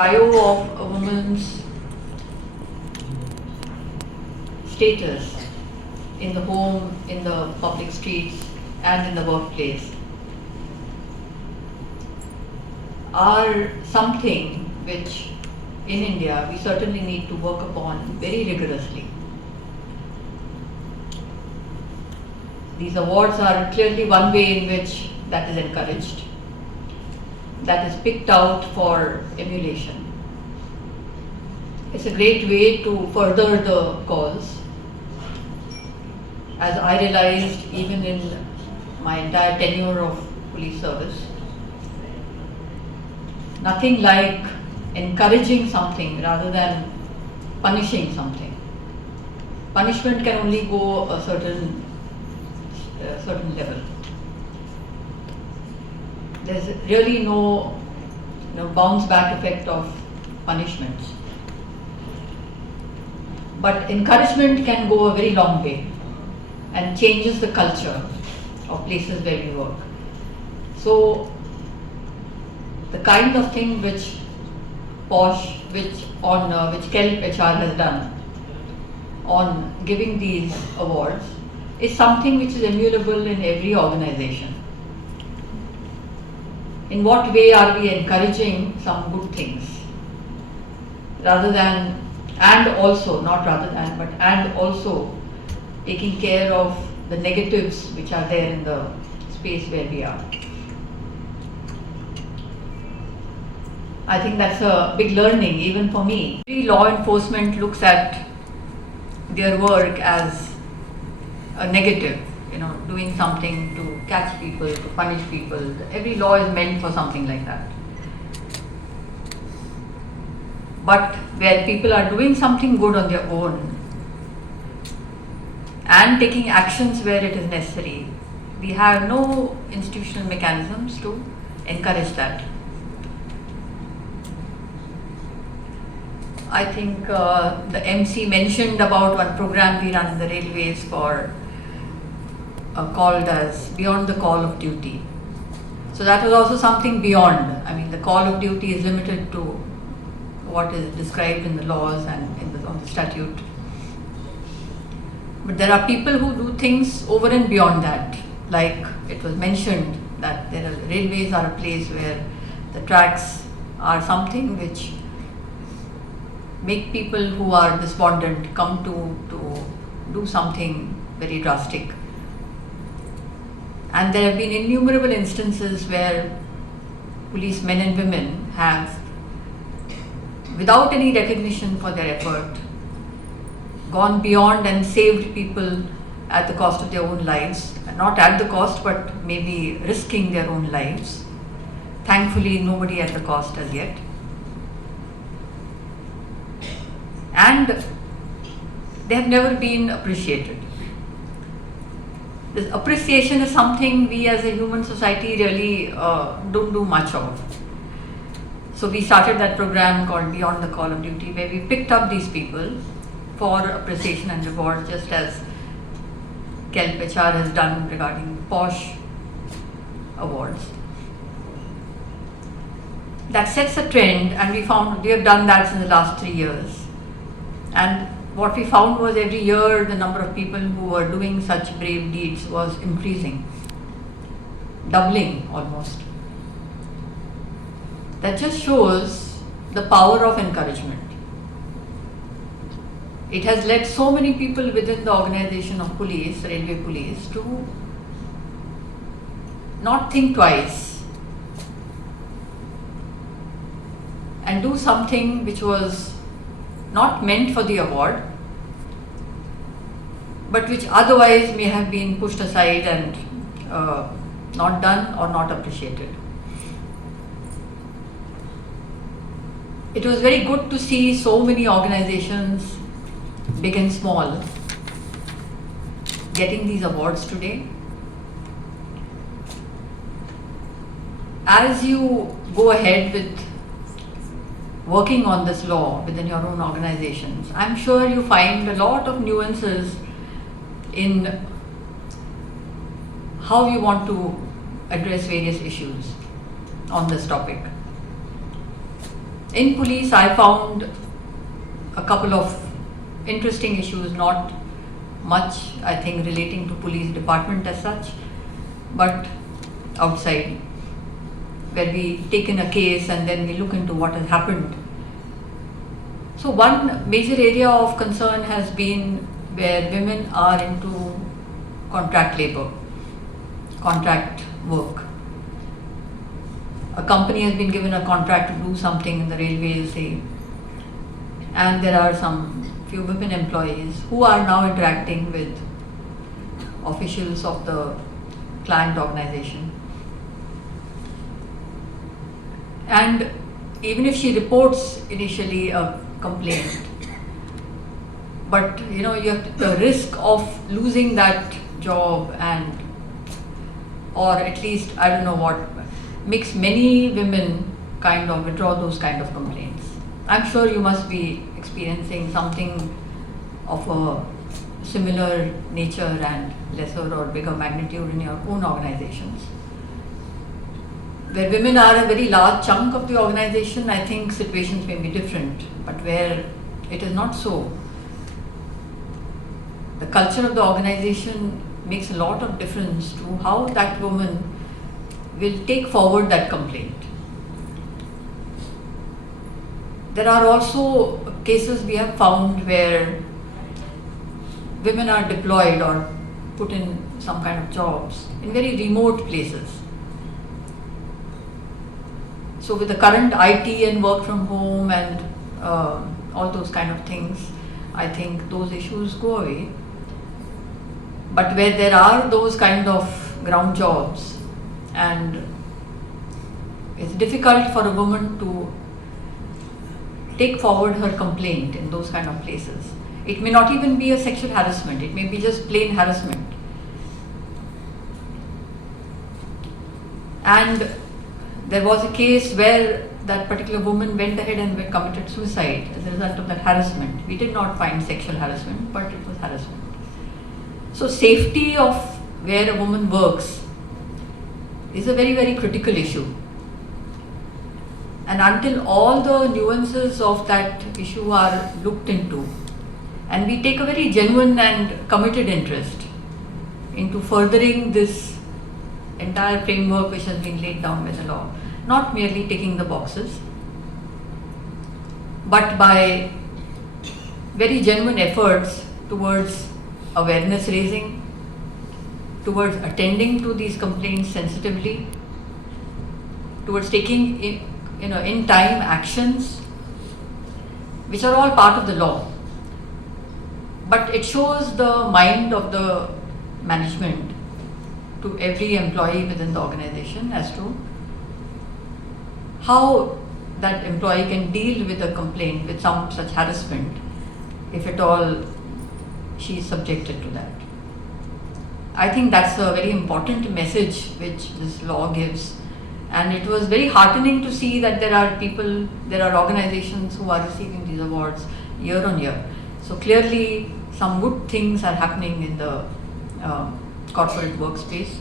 trio of a woman's status in the home, in the public streets, and in the workplace are something which in India we certainly need to work upon very rigorously. These awards are clearly one way in which that is encouraged, that is picked out for emulation. It's a great way to further the cause. As I realized even in my entire tenure of police service, nothing like encouraging something rather than punishing something. Punishment can only go a certain level. There's really no bounce back effect of punishments. But encouragement can go a very long way and changes the culture of places where we work. So the kind of thing which KelpHR has done on giving these awards is something which is emulable in every organization. In what way are we encouraging some good things and also taking care of the negatives which are there in the space where we are. I think that's a big learning even for me. Every law enforcement looks at their work as a negative, doing something to catch people, to punish people. Every law is meant for something like that. But where people are doing something good on their own and taking actions where it is necessary, we have no institutional mechanisms to encourage that. I think the MC mentioned about one program we run in the railways called as Beyond the Call of Duty. So that was also something beyond. I mean, the call of duty is limited to what is described in the laws and on the statute. But there are people who do things over and beyond that. Like it was mentioned that railways are a place where the tracks are something which make people who are despondent come to do something very drastic. And there have been innumerable instances where policemen and women have, without any recognition for their effort, gone beyond and saved people at the cost of their own lives. Not at the cost, but maybe risking their own lives. Thankfully, nobody at the cost as yet. And they have never been appreciated. This appreciation is something we as a human society really don't do much of. So we started that program called Beyond the Call of Duty, where we picked up these people for appreciation and reward, just as KelpHR has done regarding PoSH Awards. That sets a trend, and we have done that in the last 3 years. And what we found was every year the number of people who were doing such brave deeds was increasing, doubling almost. That just shows the power of encouragement. It has led so many people within the organization of police, railway police, to not think twice and do something which was not meant for the award, but which otherwise may have been pushed aside and not done or not appreciated. It was very good to see so many organizations, big and small, getting these awards today. As you go ahead with working on this law within your own organizations, I'm sure you find a lot of nuances in how you want to address various issues on this topic. In police, I found a couple of interesting issues, not much, I think, relating to police department as such, but outside, where we take in a case and then we look into what has happened. So one major area of concern has been where women are into contract labor, contract work. A company has been given a contract to do something in the railways, say, and there are some few women employees who are now interacting with officials of the client organization. And even if she reports initially a complaint, but you have the risk of losing that job, and or at least I don't know what makes many women kind of withdraw those kind of complaints. I'm sure you must be experiencing something of a similar nature and lesser or bigger magnitude in your own organizations. Where women are a very large chunk of the organization, I think situations may be different, but where it is not so, the culture of the organization makes a lot of difference to how that woman will take forward that complaint. There are also cases we have found where women are deployed or put in some kind of jobs in very remote places. So with the current IT and work from home and all those kind of things, I think those issues go away. But where there are those kind of ground jobs, and it's difficult for a woman to take forward her complaint in those kind of places. It may not even be a sexual harassment, it may be just plain harassment. And there was a case where that particular woman went ahead and committed suicide as a result of that harassment. We did not find sexual harassment, but it was harassment. So safety of where a woman works is a very, very critical issue. And until all the nuances of that issue are looked into, and we take a very genuine and committed interest into furthering this entire framework which has been laid down by the law, not merely ticking the boxes, but by very genuine efforts towards awareness raising, towards attending to these complaints sensitively, towards taking in time actions, which are all part of the law. But it shows the mind of the management to every employee within the organization as to how that employee can deal with a complaint, with some such harassment, if at all she is subjected to that. I think that's a very important message which this law gives, and it was very heartening to see that there are organizations who are receiving these awards year on year. So clearly some good things are happening in the corporate workspace.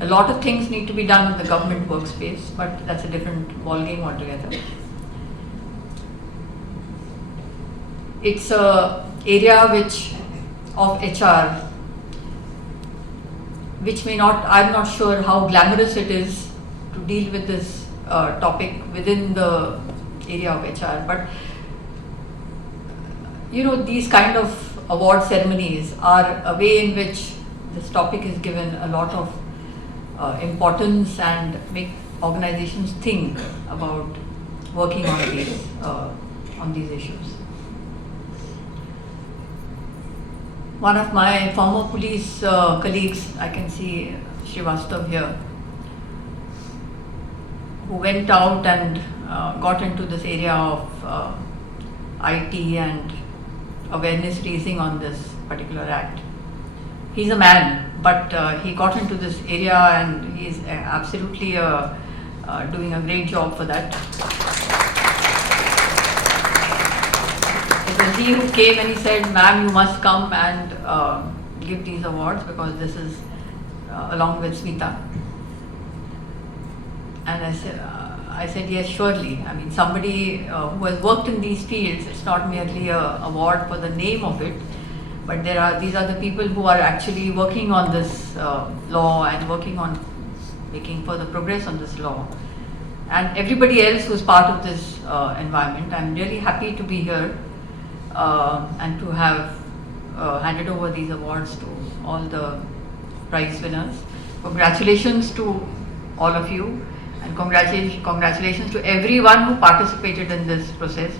A lot of things need to be done in the government workspace, but that's a different ballgame altogether. It's a area of HR which I'm not sure how glamorous it is to deal with this topic within the area of HR, but these kind of award ceremonies are a way in which this topic is given a lot of importance and make organizations think about working on these issues. One of my former police colleagues, I can see Srivastav here, who went out and got into this area of IT and awareness raising on this particular act. He's a man, but he got into this area and he's absolutely doing a great job for that. It was he who came and he said, "Ma'am, you must come and give these awards because this is along with Smita." And I said, I said, yes, surely. I mean, somebody who has worked in these fields, it's not merely a award for the name of it, but these are the people who are actually working on this law and working on making further progress on this law. And everybody else who's part of this environment. I'm really happy to be here and to have handed over these awards to all the prize winners. Congratulations to all of you, and congratulations to everyone who participated in this process.